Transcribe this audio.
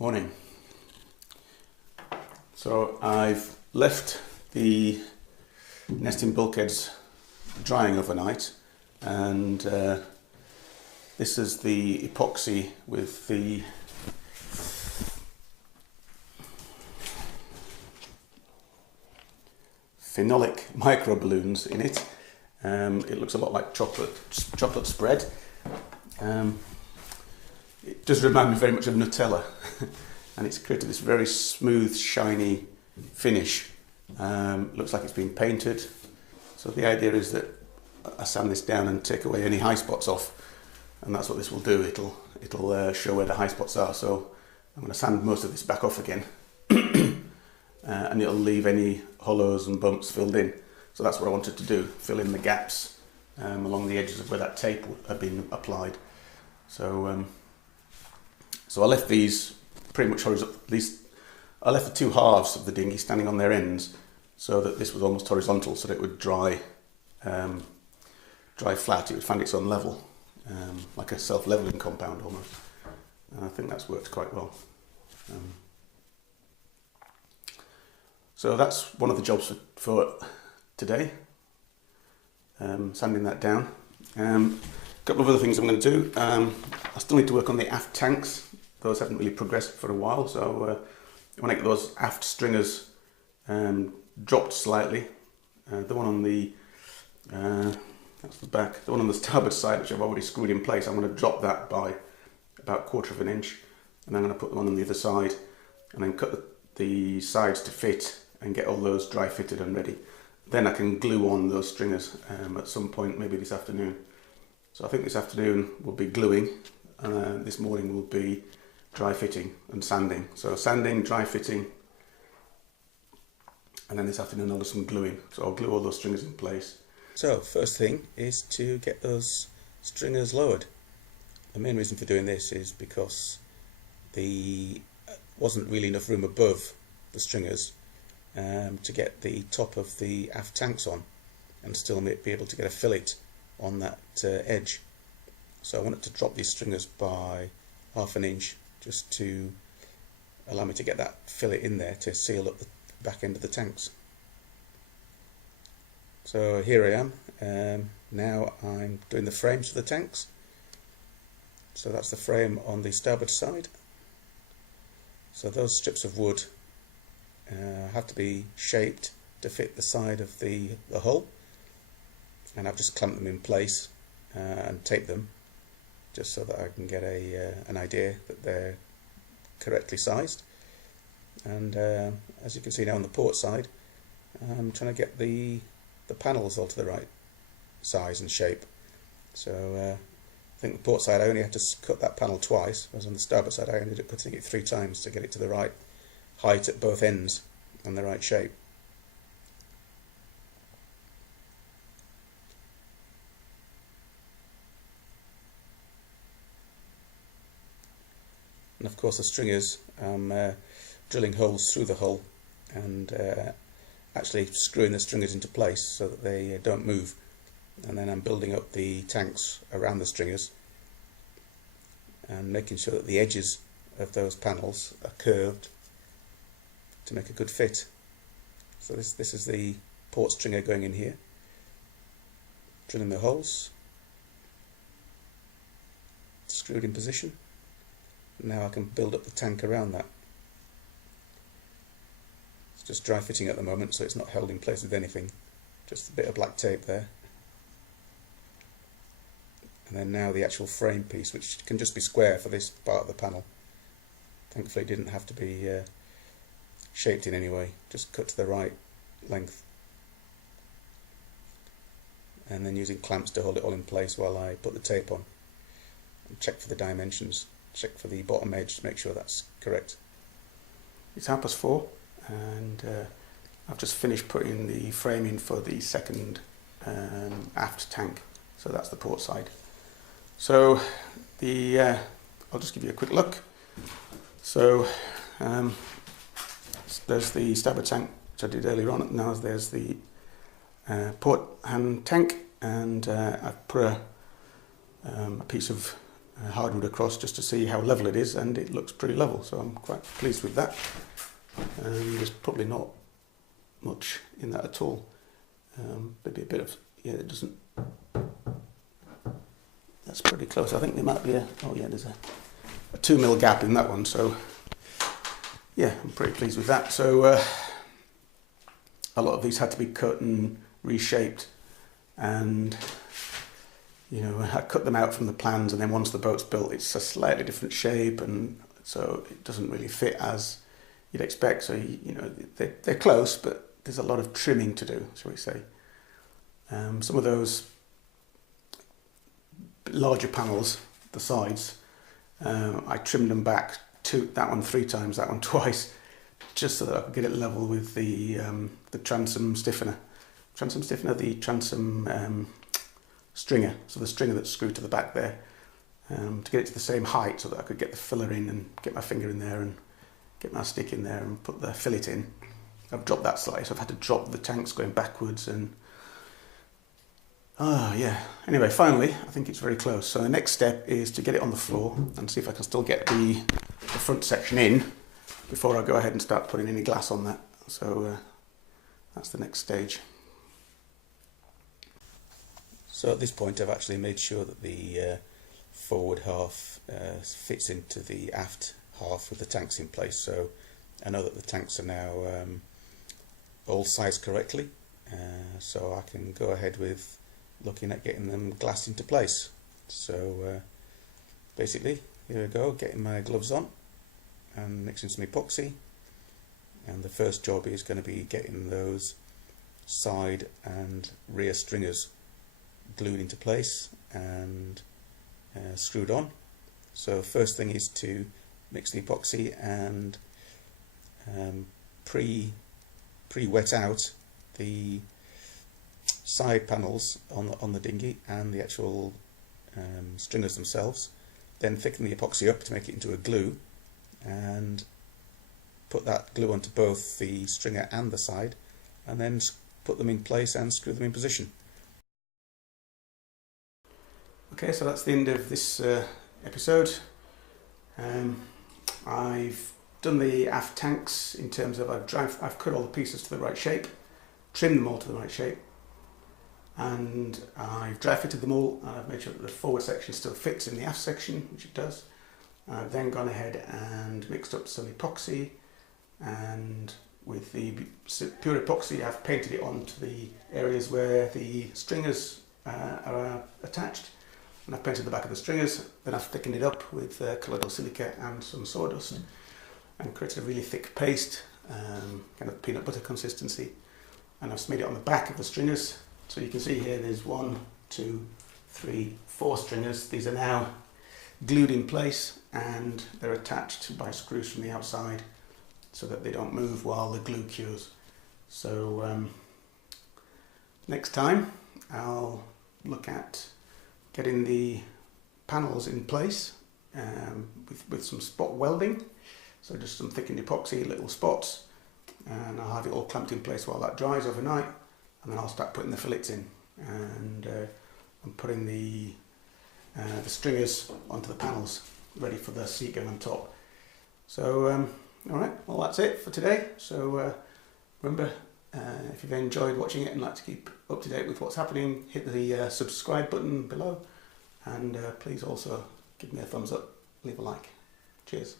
Morning. So I've left the nesting bulkheads drying overnight, and this is the epoxy with the phenolic micro balloons in it. It looks a lot like chocolate spread. It does remind me very much of Nutella, and it's created this very smooth, shiny finish. Looks like it's been painted. So the idea is that I sand this down and take away any high spots off, and that's what this will do. It'll show where the high spots are. So I'm going to sand most of this back off again, and it'll leave any hollows and bumps filled in. So that's what I wanted to do: fill in the gaps along the edges of where that tape had been applied. So I left these pretty much horizontal. At least I left the two halves of the dinghy standing on their ends, so that this was almost horizontal, so that it would dry flat. It would find its own level, like a self-leveling compound almost. And I think that's worked quite well. So that's one of the jobs for today. Sanding that down. A couple of other things I'm going to do. I still need to work on the aft tanks. Those haven't really progressed for a while, so when I get those aft stringers dropped slightly, the one on the that's the back, the one on the starboard side, which I've already screwed in place, I'm going to drop that by about 1/4 of an inch, and I'm going to put the one on the other side, and then cut the sides to fit and get all those dry fitted and ready. Then I can glue on those stringers at some point, maybe this afternoon. So I think this afternoon will be gluing, and this morning will be dry fitting and sanding. So sanding, dry fitting, and then this afternoon I'll do some gluing. So I'll glue all those stringers in place. So first thing is to get those stringers lowered. The main reason for doing this is because there wasn't really enough room above the stringers to get the top of the aft tanks on and still be able to get a fillet on that edge. So I wanted to drop these stringers by 1/2 an inch just to allow me to get that fillet in there to seal up the back end of the tanks. So here I am. Now I'm doing the frames for the tanks. So that's the frame on the starboard side. So those strips of wood have to be shaped to fit the side of the hull, and I've just clamped them in place and taped them just so that I can get an idea that they're correctly sized. And as you can see now on the port side, I'm trying to get the panels all to the right size and shape. So I think the port side I only had to cut that panel twice, whereas on the starboard side I ended up cutting it 3 times to get it to the right height at both ends and the right shape. And of course the stringers, I'm drilling holes through the hull and actually screwing the stringers into place so that they don't move, and then I'm building up the tanks around the stringers and making sure that the edges of those panels are curved to make a good fit. So this is the port stringer going in here, drilling the holes, screwed in position. Now I can build up the tank around that. It's just dry fitting at the moment, so it's not held in place with anything, just a bit of black tape there. And then now the actual frame piece, which can just be square for this part of the panel. Thankfully it didn't have to be shaped in any way, just cut to the right length. And then using clamps to hold it all in place while I put the tape on. And check for the dimensions. Check for the bottom edge to make sure that's correct. It's 4:30 and I've just finished putting the frame in for the second aft tank. So that's the port side. So I'll just give you a quick look. So there's the starboard tank, which I did earlier on. Now there's the port hand tank, and I've put a piece of hardwood across just to see how level it is, and it looks pretty level, so I'm quite pleased with that. There's probably not much in that at all. Maybe a bit of, yeah, it doesn't, that's pretty close. I think there might be there's a 2 mil gap in that one, so yeah, I'm pretty pleased with that. So a lot of these had to be cut and reshaped, and you know, I cut them out from the plans, and then once the boat's built, it's a slightly different shape, and so it doesn't really fit as you'd expect. So you know, they're close, but there's a lot of trimming to do, shall we say. Some of those larger panels, the sides, I trimmed them back to that one 3 times, that one twice, just so that I could get it level with the transom stiffener. The transom stringer, so the stringer that's screwed to the back there, to get it to the same height so that I could get the filler in and get my finger in there and get my stick in there and put the fillet in. I've dropped that slightly, so I've had to drop the tanks going backwards, and yeah. Anyway, finally, I think it's very close. So the next step is to get it on the floor and see if I can still get the front section in before I go ahead and start putting any glass on that. So that's the next stage. So at this point, I've actually made sure that the forward half fits into the aft half with the tanks in place. So I know that the tanks are now all sized correctly, so I can go ahead with looking at getting them glassed into place. So basically, here we go, getting my gloves on and mixing some epoxy, and the first job is going to be getting those side and rear stringers glued into place and screwed on. So first thing is to mix the epoxy and pre-wet out the side panels on the dinghy and the actual stringers themselves, then thicken the epoxy up to make it into a glue, and put that glue onto both the stringer and the side, and then put them in place and screw them in position. Okay, so that's the end of this episode. I've done the aft tanks in terms of I've cut all the pieces to the right shape, trimmed them all to the right shape, and I've dry fitted them all, and I've made sure that the forward section still fits in the aft section, which it does. I've then gone ahead and mixed up some epoxy, and with the pure epoxy I've painted it onto the areas where the stringers are attached, and I've painted the back of the stringers. Then I've thickened it up with colloidal silica and some sawdust and created a really thick paste, kind of peanut butter consistency, and I've smeared it on the back of the stringers. So you can see here there's 1, 2, 3, 4 stringers. These are now glued in place, and they're attached by screws from the outside so that they don't move while the glue cures. So next time I'll look at getting the panels in place with some spot welding. So just some thickened epoxy, little spots, and I'll have it all clamped in place while that dries overnight. And then I'll start putting the fillets in, and I'm putting the stringers onto the panels, ready for the seat going on top. So, alright, well that's it for today. So remember, if you've enjoyed watching it and like to keep up to date with what's happening, hit the subscribe button below, and please also give me a thumbs up, leave a like. Cheers.